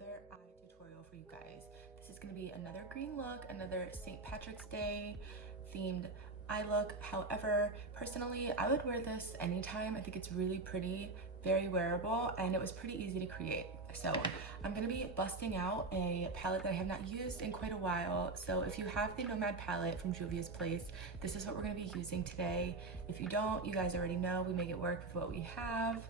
another eye tutorial for you guys. This is going to be another green look, another St. Patrick's Day themed eye look. However, personally, I would wear this anytime. I think it's really pretty, very wearable, and it was pretty easy to create. So I'm going to be busting out a palette that I have not used in quite a while. So if you have the Nomad palette from Juvia's place, this is what we're going to be using today. If you don't, you guys already know we make it work with what we have.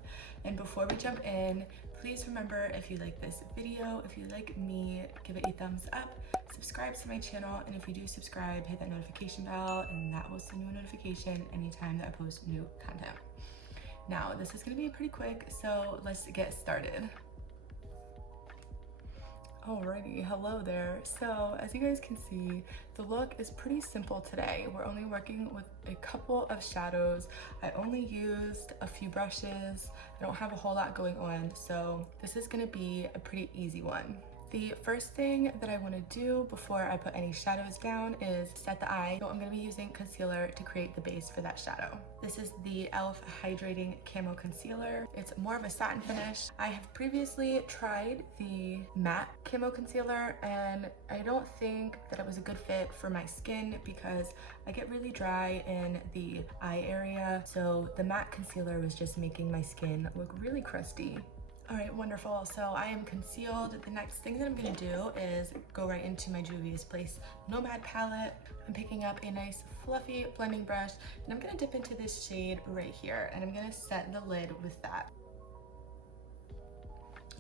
And before we jump in, please remember, if you like this video, if you like me, give it a thumbs up, subscribe to my channel, and if you do subscribe, hit that notification bell, and that will send you a notification anytime that I post new content. Now, this is going to be pretty quick, so let's get started. Alrighty, hello there. So as you guys can see, the look is pretty simple today. We're only working with a couple of shadows. I only used a few brushes. I don't have a whole lot going on, so this is gonna be a pretty easy one. The first thing that I want to do before I put any shadows down is set the eye. So I'm going to be using concealer to create the base for that shadow. This is the E.L.F. Hydrating Camo Concealer. It's more of a satin finish. I have previously tried the matte camo concealer, and I don't think that it was a good fit for my skin because I get really dry in the eye area. So the matte concealer was just making my skin look really crusty. All right, wonderful. So I am concealed. The next thing that I'm gonna do is go right into my Juvia's Place Nomad palette. I'm picking up a nice fluffy blending brush, and I'm gonna dip into this shade right here, and I'm gonna set the lid with that.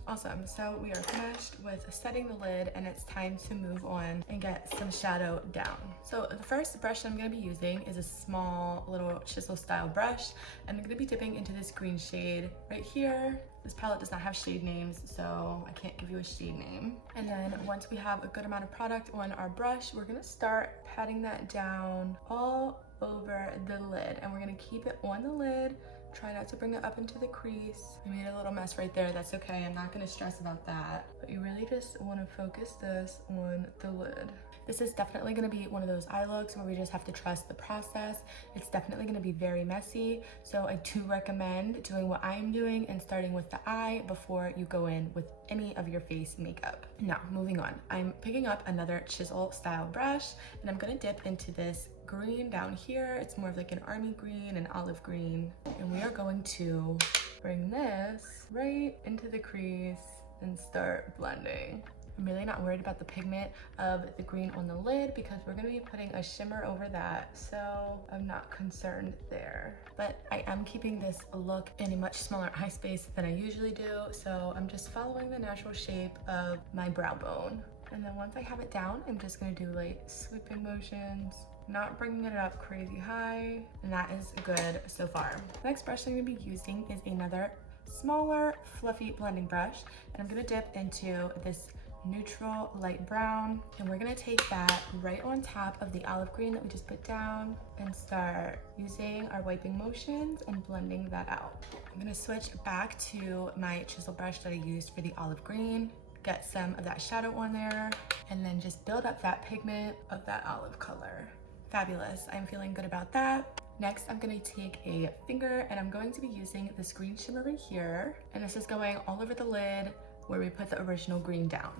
Awesome, so we are finished with setting the lid, and it's time to move on and get some shadow down. So the first brush I'm gonna be using is a small little chisel style brush, and I'm gonna be dipping into this green shade right here. This palette does not have shade names, so I can't give you a shade name. And then once we have a good amount of product on our brush, we're gonna start patting that down all over the lid, and we're gonna keep it on the lid. Try not to bring it up into the crease. I made a little mess right there. That's okay. I'm not going to stress about that. But you really just want to focus this on the lid. This is definitely going to be one of those eye looks where we just have to trust the process. It's definitely going to be very messy. So I do recommend doing what I'm doing and starting with the eye before you go in with any of your face makeup. Now, moving on. I'm picking up another chisel style brush, and I'm going to dip into this green down here. It's more of like an army green and olive green, and we are going to bring this right into the crease and start blending. I'm really not worried about the pigment of the green on the lid because we're going to be putting a shimmer over that, so I'm not concerned there. But I am keeping this look in a much smaller eye space than I usually do, so I'm just following the natural shape of my brow bone. And then once I have it down, I'm just going to do like sweeping motions, not bringing it up crazy high, and that is good so far. The next brush I'm going to be using is another smaller fluffy blending brush, and I'm going to dip into this neutral light brown, and we're going to take that right on top of the olive green that we just put down and start using our wiping motions and blending that out. I'm going to switch back to my chisel brush that I used for the olive green, get some of that shadow on there, and then just build up that pigment of that olive color. Fabulous, I'm feeling good about that. Next, I'm gonna take a finger, and I'm going to be using this green shimmer right here, and this is going all over the lid where we put the original green down.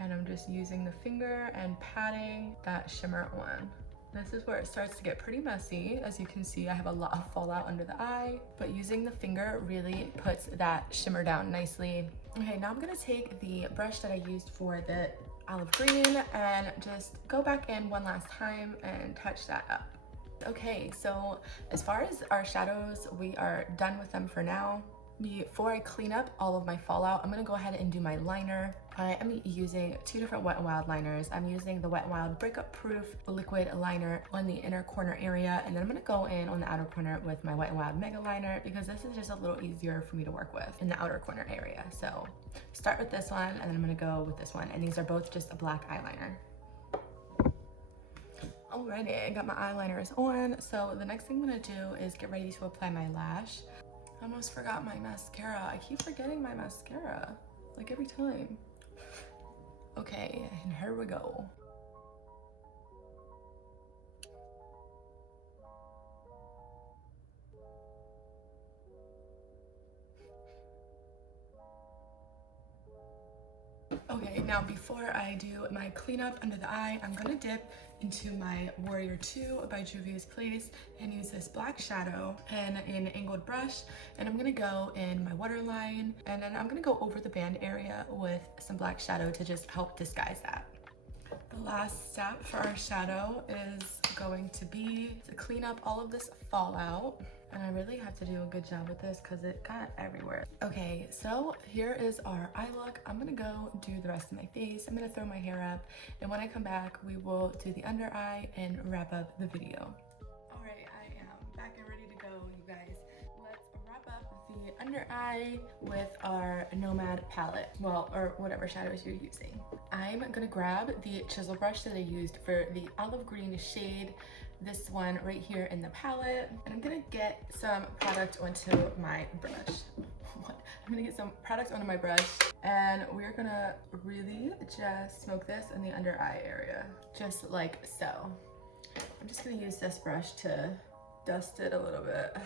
And I'm just using the finger and patting that shimmer on. This is where it starts to get pretty messy. As you can see, I have a lot of fallout under the eye, but using the finger really puts that shimmer down nicely. Okay, now I'm gonna take the brush that I used for the olive green and just go back in one last time and touch that up. Okay, so as far as our shadows, we are done with them for now. Before I clean up all of my fallout, I'm gonna go ahead and do my liner. I am using two different Wet n Wild liners. I'm using the Wet n Wild Breakup Proof liquid liner on the inner corner area, and then I'm gonna go in on the outer corner with my Wet n Wild MegaLiner because this is just a little easier for me to work with in the outer corner area. So start with this one, and then I'm gonna go with this one, and these are both just a black eyeliner. Alrighty, I got my eyeliners on, so the next thing I'm gonna do is get ready to apply my lash. I almost forgot my mascara. I keep forgetting my mascara, like every time. Okay, and here we go. Okay, now before I do my cleanup under the eye, I'm gonna dip into my Warrior 2 by Juvia's Place and use this black shadow and an angled brush, and I'm gonna go in my waterline, and then I'm gonna go over the band area with some black shadow to just help disguise that. The last step for our shadow is going to be to clean up all of this fallout. And I really have to do a good job with this because it got everywhere. Okay, so here is our eye look. I'm gonna go do the rest of my face. I'm gonna throw my hair up, and when I come back, we will do the under eye and wrap up the video. All right, I am back and ready to go, you guys. Let's wrap up the under eye with our Nomad palette. Well, or whatever shadows you're using. I'm gonna grab the chisel brush that I used for the olive green shade, this one right here in the palette, and I'm gonna get some product onto my brush. I'm gonna get some product onto my brush, and we're gonna really just smoke this in the under eye area, just like so. I'm just gonna use this brush to dust it a little bit.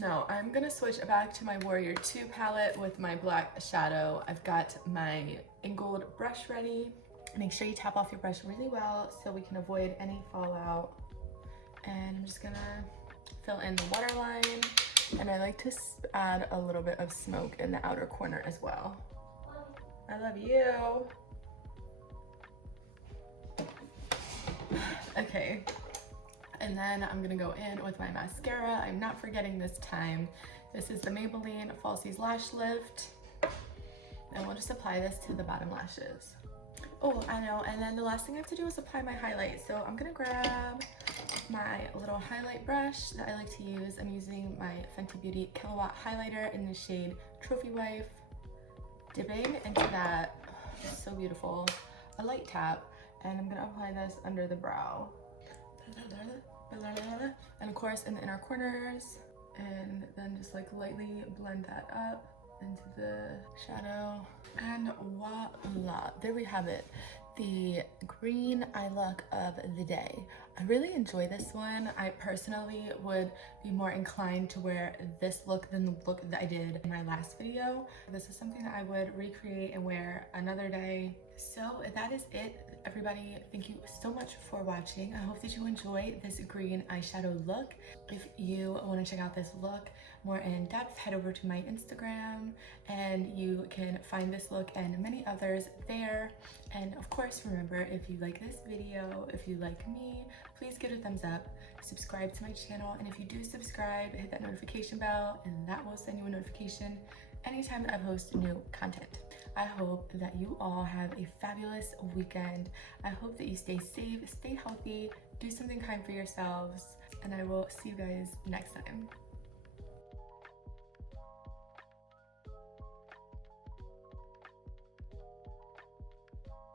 Now I'm gonna switch back to my Warrior 2 palette with my black shadow. I've got my angled brush ready. Make sure you tap off your brush really well so we can avoid any fallout. And I'm just gonna fill in the waterline, and I like to add a little bit of smoke in the outer corner as well. I love you. Okay, and then I'm gonna go in with my mascara. I'm not forgetting this time. This is the Maybelline Falsies Lash Lift, and we'll just apply this to the bottom lashes. Oh, I know, and then the last thing I have to do is apply my highlight. So I'm gonna grab my little highlight brush that I like to use. I'm using my Fenty Beauty Killawatt highlighter in the shade Trophy Wife, dipping into that, so beautiful, a light tap, and I'm gonna apply this under the brow. And of course in the inner corners, and then just like lightly blend that up into the shadow, and voila, there we have it, the green eye look of the day. I really enjoy this one. I personally would be more inclined to wear this look than the look that I did in my last video. This is something that I would recreate and wear another day. So that is it, everybody. Thank you so much for watching. I hope that you enjoy this green eyeshadow look. If you want to check out this look more in depth, head over to my Instagram and you can find this look and many others there. And of course, remember, if you like this video, if you like me, please give it a thumbs up, subscribe to my channel, and if you do subscribe, hit that notification bell, and that will send you a notification anytime that I post new content. I hope that you all have a fabulous weekend. I hope that you stay safe, stay healthy, do something kind for yourselves, and I will see you guys next time.